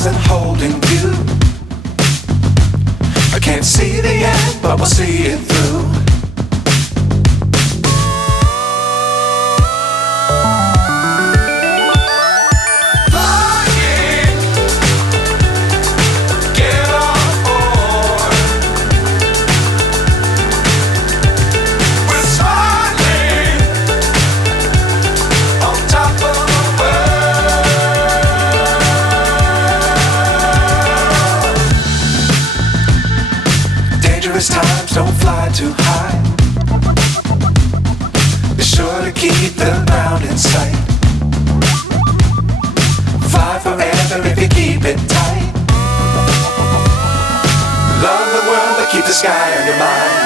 stars and holding you. I can't see the end, but we'll see it through. Times don't fly too high. Be sure to keep the ground in sight. Fly forever if you keep it tight. Love the world but keep the sky on your mind.